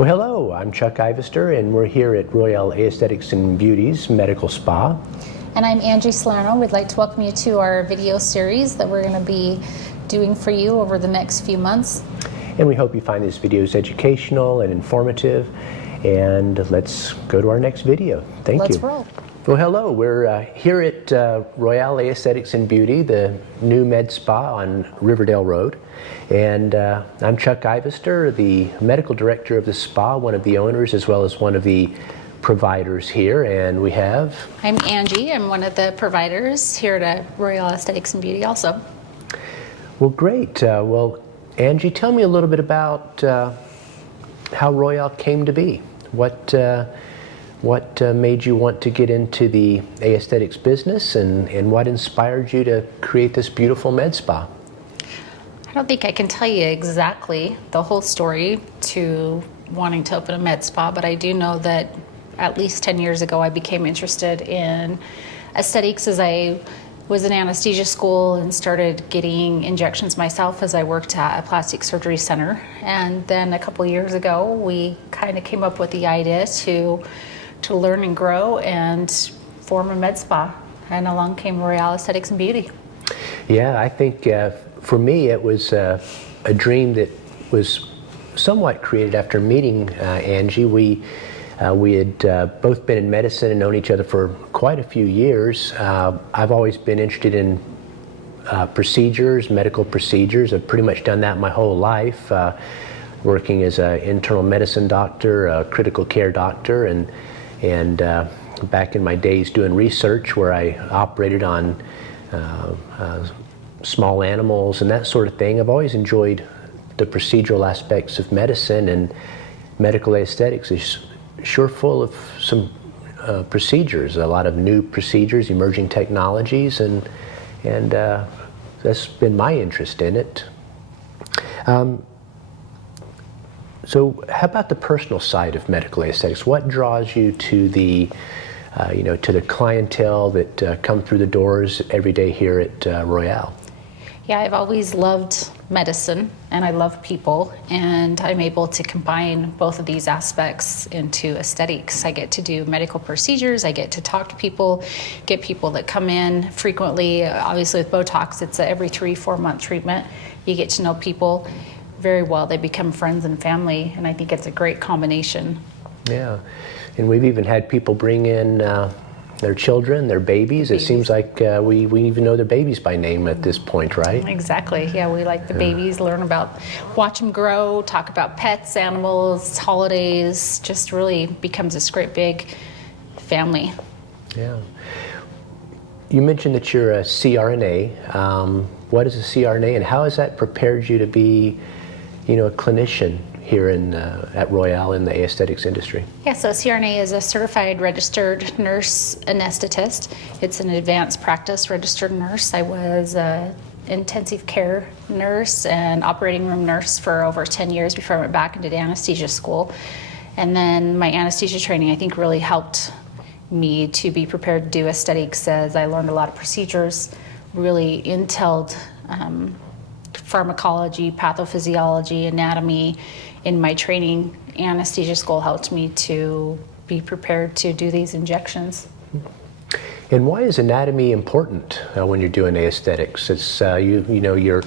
Well, hello, I'm Chuck Ivester, and we're here at Royale Aesthetics and Beauty's Medical Spa. And I'm Angie Salerno. We'd like to welcome you to our video series that we're going to be doing for you over the next few months. And we hope you find these videos educational and informative. And let's go to our next video. Thank you. Let's roll. Well, hello, we're here at Royale Aesthetics and Beauty, the new med spa on Riverdale Road. And I'm Chuck Ivester, the medical director of the spa, one of the owners as well as one of the providers here. And we have... I'm Angie. I'm one of the providers here at Royale Aesthetics and Beauty also. Well, great. Well, Angie, tell me a little bit about how Royale came to be. What made you want to get into the aesthetics business, and what inspired you to create this beautiful med spa? I don't think I can tell you exactly the whole story to wanting to open a med spa, but I do know that at least 10 years ago I became interested in aesthetics as I was in anesthesia school and started getting injections myself as I worked at a plastic surgery center. And then a couple years ago we kind of came up with the idea to learn and grow and form a med spa, and along came Royale Aesthetics and Beauty. Yeah, I think for me it was a dream that was somewhat created after meeting Angie. We had both been in medicine and known each other for quite a few years. I've always been interested in procedures, medical procedures. I've pretty much done that my whole life, working as an internal medicine doctor, a critical care doctor, and back in my days doing research where I operated on small animals and that sort of thing. I've always enjoyed the procedural aspects of medicine, and medical aesthetics is sure full of some procedures, a lot of new procedures, emerging technologies, and that's been my interest in it. So how about the personal side of medical aesthetics? What draws you to the, to the clientele that come through the doors every day here at Royale? Yeah, I've always loved medicine and I love people, and I'm able to combine both of these aspects into aesthetics. I get to do medical procedures, I get to talk to people, get people that come in frequently. Obviously with botox, it's a every 3-4 month treatment. You get to know people very well. They become friends and family, and I think it's a great combination. Yeah, and we've even had people bring in their children, their babies. It seems like we even know their babies by name at this point, right? Exactly. Yeah, we like the babies, learn about, watch them grow, talk about pets, animals, holidays. Just really becomes this great big family. Yeah. You mentioned that you're a CRNA. What is a CRNA, and how has that prepared you to be, a clinician here at Royale in the aesthetics industry? Yeah, so CRNA is a certified registered nurse anesthetist. It's an advanced practice registered nurse. I was an intensive care nurse and operating room nurse for over 10 years before I went back and did anesthesia school. And then my anesthesia training, I think, really helped me to be prepared to do aesthetics, as I learned a lot of procedures, really inteled pharmacology, pathophysiology, anatomy in my training. Anesthesia school helped me to be prepared to do these injections. And why is anatomy important when you're doing aesthetics? It's you're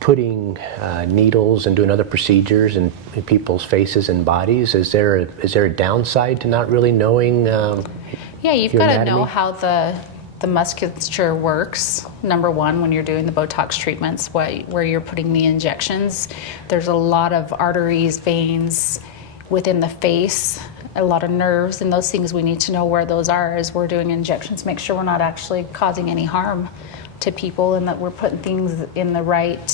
putting needles and doing other procedures in people's faces and bodies. Is there a downside to not really knowing? Yeah, you've got to know how the musculature works, number one, when you're doing the botox treatments, where you're putting the injections. There's a lot of arteries, veins within the face, a lot of nerves, and those things we need to know where those are as we're doing injections, make sure we're not actually causing any harm to people, and that we're putting things in the right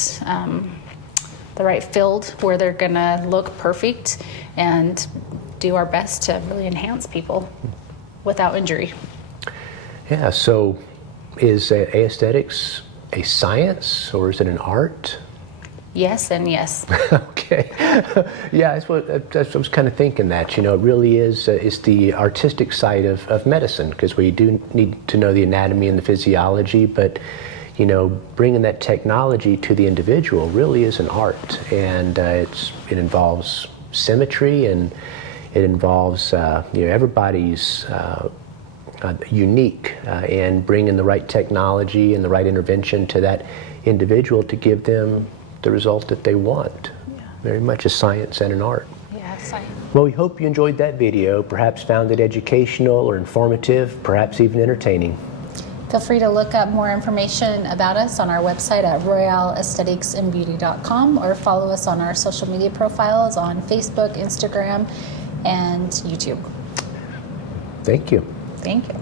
field where they're gonna look perfect, and do our best to really enhance people without injury. Yeah, so is aesthetics a science or is it an art? Yes and yes. Okay. Yeah, I was kind of thinking that, it really is the artistic side of medicine, because we do need to know the anatomy and the physiology, but bringing that technology to the individual really is an art, and it involves symmetry, and it involves everybody's unique, and bringing the right technology and the right intervention to that individual to give them the result that they want. Yeah. Very much a science and an art. Yes, Well, we hope you enjoyed that video, perhaps found it educational or informative, perhaps even entertaining. feel free to look up more information about us on our website at royaleaestheticsandbeauty.com, or follow us on our social media profiles on Facebook, Instagram, and YouTube. Thank you. Thank you.